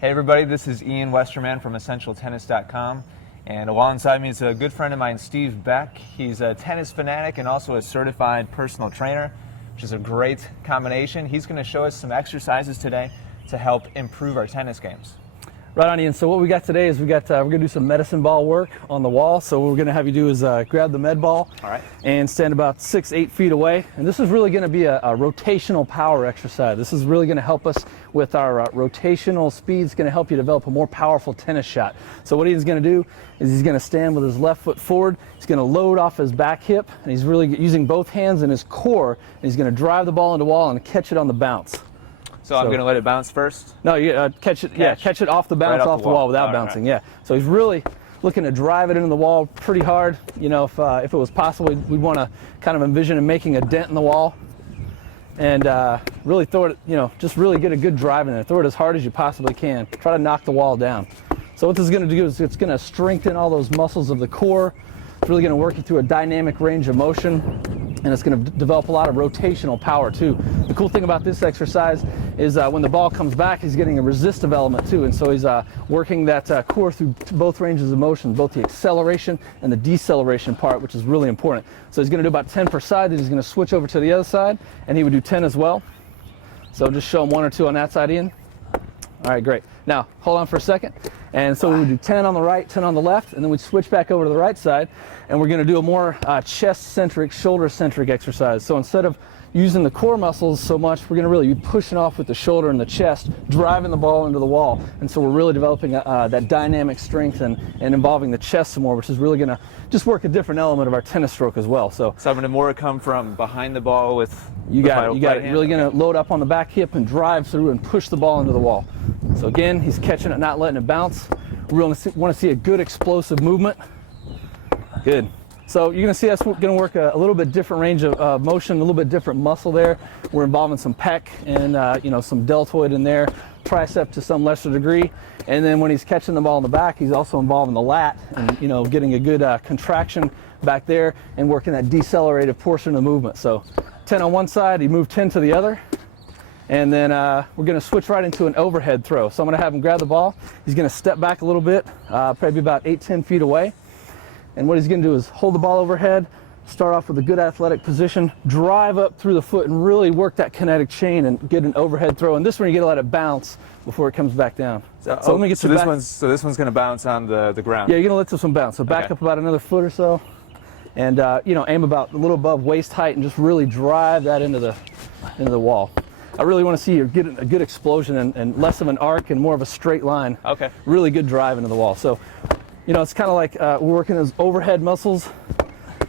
Hey everybody, this is Ian Westerman from EssentialTennis.com, and alongside me is a good friend of mine, Steve Beck. He's a tennis fanatic and also a certified personal trainer, which is a great combination. He's going to show us some exercises today to help improve our tennis games. Right on, Ian. So what we got today is we're going to do some medicine ball work on the wall. So what we're going to have you do is grab the med ball. All right. And stand about 6-8 feet away. And this is really going to be a rotational power exercise. This is really going to help us with our rotational speed. It's going to help you develop a more powerful tennis shot. So what Ian's going to do is he's going to stand with his left foot forward. He's going to load off his back hip, and he's really using both hands and his core. And he's going to drive the ball into the wall and catch it on the bounce. So I'm going to let it bounce first? No, you catch it. Yeah, catch it off the bounce, right off the wall without bouncing. Right. Yeah. So he's really looking to drive it into the wall pretty hard. You know, if it was possible, we'd want to kind of envision him making a dent in the wall, and really throw it. You know, just really get a good drive in there. Throw it as hard as you possibly can. Try to knock the wall down. So what this is going to do is it's going to strengthen all those muscles of the core. It's really going to work you through a dynamic range of motion, and it's going to develop a lot of rotational power too. The cool thing about this exercise is when the ball comes back, he's getting a resistive element too, and so he's working that core through both ranges of motion, both the acceleration and the deceleration part, which is really important. So he's going to do about 10 per side, then he's going to switch over to the other side, and he would do 10 as well. So just show him 1 or 2 on that side, Ian. All right, great. Now, hold on for a second. And so we would do 10 on the right, 10 on the left, and then we'd switch back over to the right side, and we're going to do a more chest-centric, shoulder-centric exercise. So instead of using the core muscles so much, we're going to really be pushing off with the shoulder and the chest, driving the ball into the wall. And so we're really developing that dynamic strength and involving the chest some more, which is really going to just work a different element of our tennis stroke as well. So I'm going to more come from behind the ball with you got it. You're really going to load up on the back hip and drive through and push the ball into the wall. So again, he's catching it, not letting it bounce. We really want to see a good explosive movement. Good. So you're going to see us going to work a little bit different range of motion, a little bit different muscle there. We're involving some pec and you know, some deltoid in there, tricep to some lesser degree. And then when he's catching the ball in the back, he's also involving the lat and, you know, getting a good contraction back there and working that decelerated portion of the movement. So 10 on one side, he moved 10 to the other. And then we're going to switch right into an overhead throw. So I'm going to have him grab the ball. He's going to step back a little bit, probably about 8-10 feet away. And what he's going to do is hold the ball overhead, start off with a good athletic position, drive up through the foot, and really work that kinetic chain and get an overhead throw. And this one, you got to let it bounce before it comes back down. So let me get this one's going to bounce on the ground. Yeah, you're going to let this one bounce. So back up about another foot or so, and you know, aim about a little above waist height, and just really drive that into the wall. I really want to see you get a good explosion and less of an arc and more of a straight line. Okay. Really good drive into the wall. So, you know, it's kind of like we're working those overhead muscles,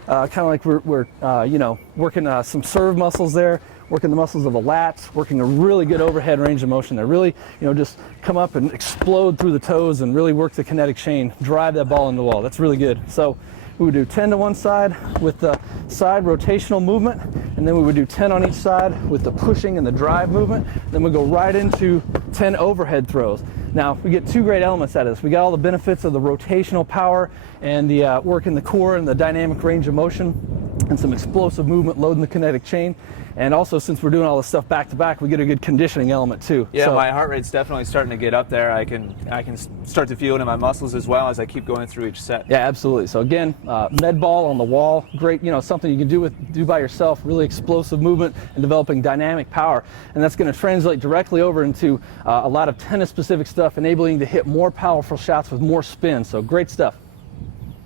kind of like we're you know, working some serve muscles there, working the muscles of the lats, working a really good overhead range of motion there. Really, you know, just come up and explode through the toes and really work the kinetic chain, drive that ball into the wall. That's really good. So we would do 10 to one side with the side rotational movement, and then we would do 10 on each side with the pushing and the drive movement. Then we go right into 10 overhead throws. Now, we get 2 great elements out of this. We got all the benefits of the rotational power and the work in the core and the dynamic range of motion, and some explosive movement loading the kinetic chain. And also, since we're doing all this stuff back to back, we get a good conditioning element too. Yeah, so, my heart rate's definitely starting to get up there. I can start to feel it in my muscles as well as I keep going through each set. Yeah, absolutely. So again, med ball on the wall, great. You know, something you can do by yourself. Really explosive movement and developing dynamic power, and that's going to translate directly over into a lot of tennis-specific stuff, enabling you to hit more powerful shots with more spin. So great stuff.